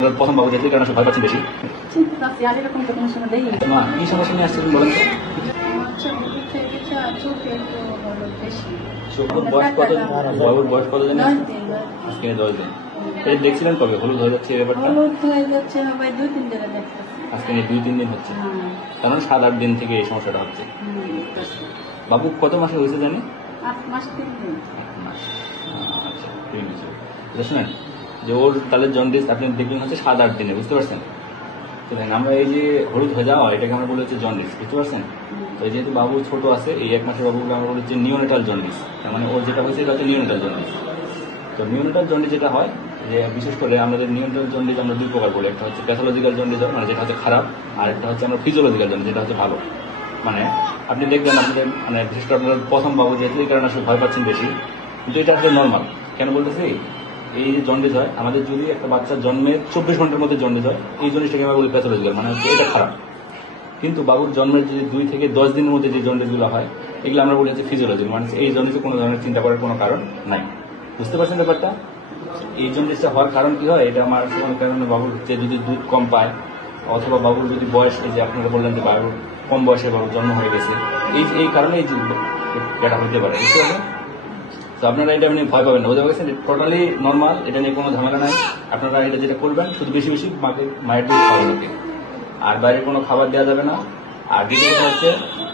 প্রথম বাবু যেতে কারণ ভয় পাচ্ছেন বেশি। মা কি সমস্যা নিয়ে আসছিলেন বলেন তো? বাবুর বয়স কত জানেন? আজকে 10 দিন। এটা দেখছিলেন কবে হলুদ হয়ে যাচ্ছে ব্যাপারটা? আজকে 2-3 দিন হচ্ছে, কারণ 7-8 দিন থেকে এই সমস্যাটা হচ্ছে। বাবু কত মাসে হয়েছে জানি? 8 মাস 3 দিন। আচ্ছা, ঠিক আছে। শুনেন যে ওর তাহলে জন্ডিস আপনি দেখবেন হচ্ছে 7-8 দিনে, বুঝতে পারছেন? তো দেখেন আমরা এই যে হলুদ হয়ে যাওয়া এটাকে আমরা বলি হচ্ছে জন্ডিস, বুঝতে পারছেন? তো যেহেতু বাবু ছোট আছে, এই 1 মাসের বাবুকে আমরা বলি হচ্ছে নিওনেটাল জন্ডিস। তার মানে ওর যেটা হয়েছে এটা হচ্ছে নিওনেটাল জন্ডিস। তো নিওনেটাল জন্ডিস যেটা হয় যে বিশেষ করে আমাদের নিওনেটাল জন্ডিস আমরা 2 প্রকার বলি। একটা হচ্ছে প্যাথোলজিক্যাল জন্ডিস, মানে যেটা হচ্ছে খারাপ, আর একটা হচ্ছে আমরা ফিজিওলজিক্যাল জন্ডিস, যেটা হচ্ছে ভালো। মানে আপনি দেখবেন আপনাদের মানে বিশেষ করে আপনার প্রথম বাবু যেহেতু এই কারণে আসলে ভয় পাচ্ছেন বেশি, কিন্তু এটা আসলে নর্মাল। কেন বলতেছি? এই যে জন্ডিস হয় আমাদের যদি একটা বাচ্চার জন্মের 24 ঘন্টার মধ্যে জন্ডিস হয়, এই জন্ডিসটাকে আমরা বলি প্যাথোলজিক্যাল, মানে এটা খারাপ। কিন্তু বাবুর জন্মের যদি 2 থেকে 10 দিনের মধ্যে যে জন্ডিসগুলো হয় এগুলো আমরা বলি হচ্ছে ফিজিওলজিক্যাল, মানে এই জন্ডিসে কোনো ধরনের চিন্তা করার কোনো কারণ নাই। বুঝতে পারছেন ব্যাপারটা? এই জন্ডিসটা হওয়ার কারণ কি হয়, এটা আমার কারণে বাবুর যে যদি দুধ কম পায় অথবা বাবুর যদি বয়স, এই যে আপনারা বললেন যে বাবুর কম বয়সে বাবুর জন্ম হয়ে গেছে, এই কারণে এই এটা হতে পারে, বুঝতে পারবেন? তো আপনারা এটা নিয়ে ভয় পাবেন না, বুঝতে পারছেন? টোটালি নর্মাল, এটা নিয়ে কোনো ঝামেলা নাই। আপনারা এটা যেটা করবেন শুধু বেশি বেশি মায়ের দুধ খাওয়াবেন ওকে, আর বাইরে কোনো খাবার দেওয়া যাবে না। আর দ্বিতীয় কথা হচ্ছে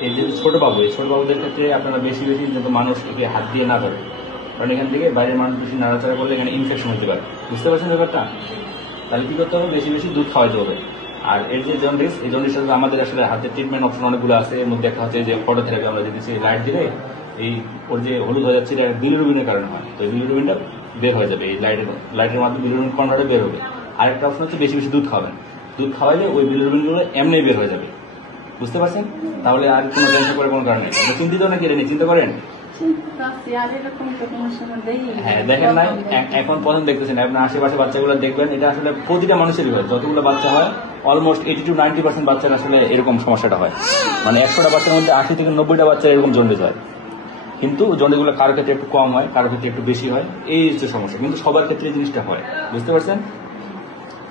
এই যে ছোট বাবু, এই ছোট বাবুদের ক্ষেত্রে আপনারা বেশি বেশি যাতে মানুষ একে হাত দিয়ে না ধরে, কারণ এখান থেকে বাইরের মানুষ বেশি নাড়াচাড়া করলে এখানে ইনফেকশন হতে পারে, বুঝতে পারছেন ব্যাপারটা? তাহলে কি করতে হবে? বেশি বেশি দুধ খাওয়াতে হবে। আর এর যে জন্ডিস, এই জন্ডিসটা আমাদের আসলে হাতে ট্রিটমেন্ট অপশন অনেকগুলো আছে। এর মধ্যে একটা হচ্ছে যে ফটোথেরাপি আমরা দিতেছি, লাইট দিলে এই ওর যে হলুদ হয়ে যাচ্ছে এটা বিলিরুবিনের কারণে হয়। তো এই বিলিরুবিনটা বের হয়ে যাবে, এই লাইটের মাধ্যমে বিলিরুবিন কনভার্টে বের হবে। আরেকটা অপশন হচ্ছে বেশি বেশি দুধ খাওয়াবেন। দুধ খাওয়াইলে ওই বিলিরুবিনগুলো এমনি বের হয়ে যাবে, বুঝতে পারছেন? তাহলে আর কোনো টেনশন করার কোনো কারণ নেই। চিন্তিত নাকি এটা নিয়ে? চিন্তা করেন? হ্যাঁ, দেখেন নাই এখন প্রথম দেখতেছেন আপনার আশেপাশে বাচ্চাগুলো দেখবেন, এটা আসলে প্রতিটা মানুষেরই হয়। যতগুলো বাচ্চা হয় অলমোস্ট 80-90% বাচ্চার আসলে এরকম সমস্যাটা হয়। মানে 100টা বাচ্চার মধ্যে 80 থেকে 90টা বাচ্চার এরকম জন্ডিস হয়। কিন্তু জন্ডিসগুলো কারোর ক্ষেত্রে একটু কম হয়, কারোর ক্ষেত্রে একটু বেশি হয়, এই হচ্ছে সমস্যা। কিন্তু সবার ক্ষেত্রে এই জিনিসটা হয়, বুঝতে পারছেন?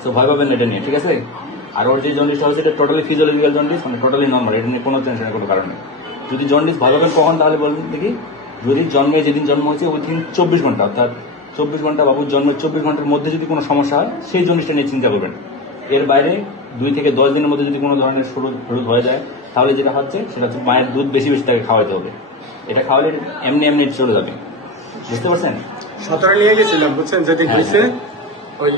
তো ভয় পাবেন না এটা নিয়ে, ঠিক আছে? আর ওর যে জন্ডিসটা হচ্ছে এটা টোটালি ফিজিওলজিক্যাল জন্ডিস, মানে টোটালি নর্মাল, এটা নিয়ে কোনো টেনশনের কোনো কারণ নেই। যদি জন্ডিস ভালো পাবেন কখন তাহলে বলবেন দেখি। যদি জন্মে যেদিন জন্ম হয়েছে উইথিন 24 ঘন্টা, অর্থাৎ 24 ঘন্টা বাবুর জন্মের 24 ঘন্টার মধ্যে যদি কোনো সমস্যা হয় সেই জন্ডিসটা নিয়ে চিন্তা করবেন। এর বাইরে 2 থেকে 10 দিনের মধ্যে যদি কোনো ধরনের হলুদ হয়ে যায় তাহলে যেটা হচ্ছে সেটা হচ্ছে মায়ের দুধ বেশি বেশি তাকে খাওয়াতে হবে। এটা খাওয়ালে এমনি এমনি চলে যাবে, বুঝতে পারছেন? 17 নিয়ে গেছিলাম, বুঝছেন? যেদিন হয়েছে ওই